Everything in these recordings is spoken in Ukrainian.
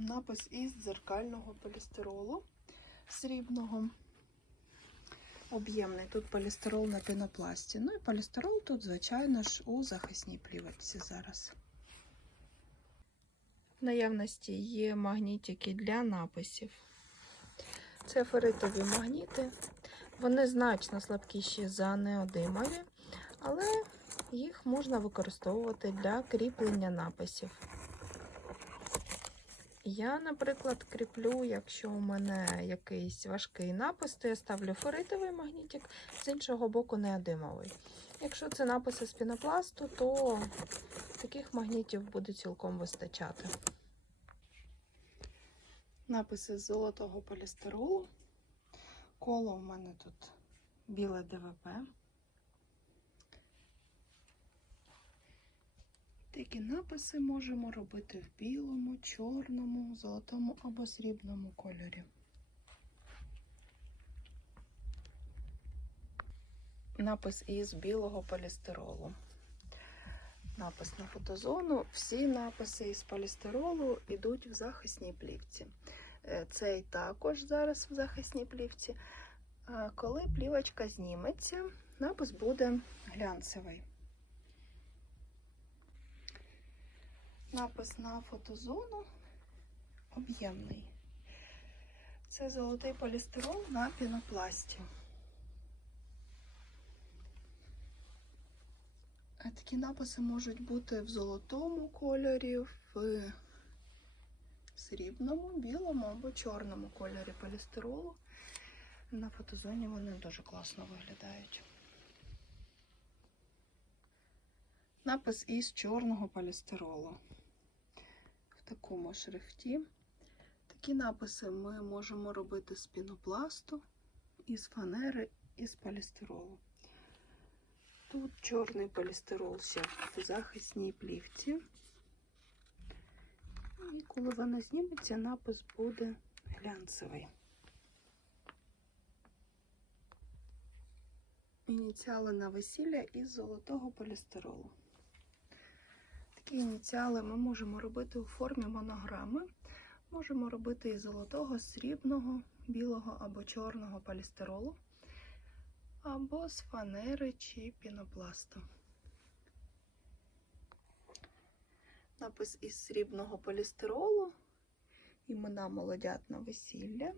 Напис із дзеркального полістиролу срібного. Об'ємний. Тут полістирол на пінопласті. Ну і полістирол тут, звичайно ж, у захисній плівочці зараз. В наявності є магнітики для написів. Це феритові магніти. Вони значно слабкіші за неодимові, але їх можна використовувати для кріплення написів. Я, наприклад, кріплю, якщо у мене якийсь важкий напис, то я ставлю феритовий магнітик, з іншого боку неодимовий. Якщо це написи з пінопласту, то таких магнітів буде цілком вистачати. Написи з золотого полістиролу. Коло у мене тут біле ДВП. Такі написи можемо робити в білому, чорному, золотому або срібному кольорі. Напис із білого полістиролу. Напис на фотозону. Всі написи із полістиролу йдуть в захисній плівці. Е, Цей також зараз в захисній плівці. Коли плівочка зніметься, напис буде глянцевий. Напис на фотозону об'ємний. Це золотий полістирол на пінопласті. Такі написи можуть бути в золотому кольорі, в срібному, білому або чорному кольорі полістиролу. На фотозоні вони дуже класно виглядають. Напис із чорного полістиролу. Такому шрифті. Такі написи ми можемо робити з пінопласту, із фанери, із полістиролу. Тут чорний полістирол ще в захисній плівці. І коли вона зніметься, напис буде глянцевий. Ініціали на весілля із золотого полістиролу. Такі ініціали ми можемо робити у формі монограми. Можемо робити із золотого, срібного, білого або чорного полістиролу, або з фанери чи пінопласту. Напис із срібного полістиролу. Імена молодят на весілля.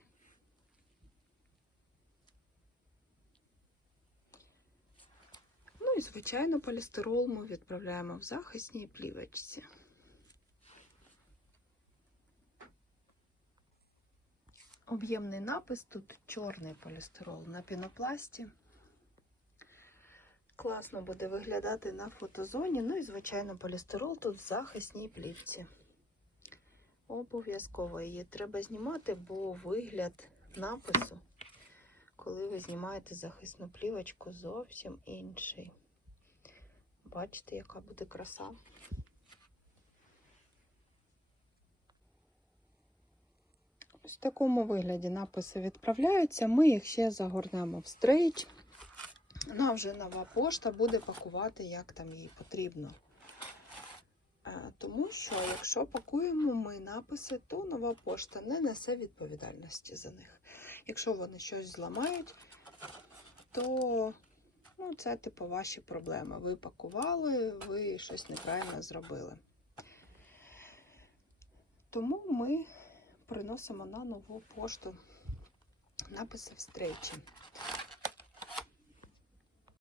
І, звичайно, полістирол ми відправляємо в захисній плівочці. Об'ємний напис тут чорний полістирол на пінопласті. Класно буде виглядати на фотозоні. Ну і, звичайно, полістирол тут в захисній плівці. Обов'язково її треба знімати, бо вигляд напису, коли ви знімаєте захисну плівочку, зовсім інший. Бачите, яка буде краса. Ось в такому вигляді написи відправляються. Ми їх ще загорнемо в стрейч. Вона вже нова пошта буде пакувати, як там їй потрібно. Е, Тому що, якщо пакуємо ми написи, то нова пошта не несе відповідальності за них. Якщо вони щось зламають, то ну, це типу ваші проблеми. Ви пакували, ви щось неправильно зробили. Тому ми приносимо на нову пошту написи в стрейчі.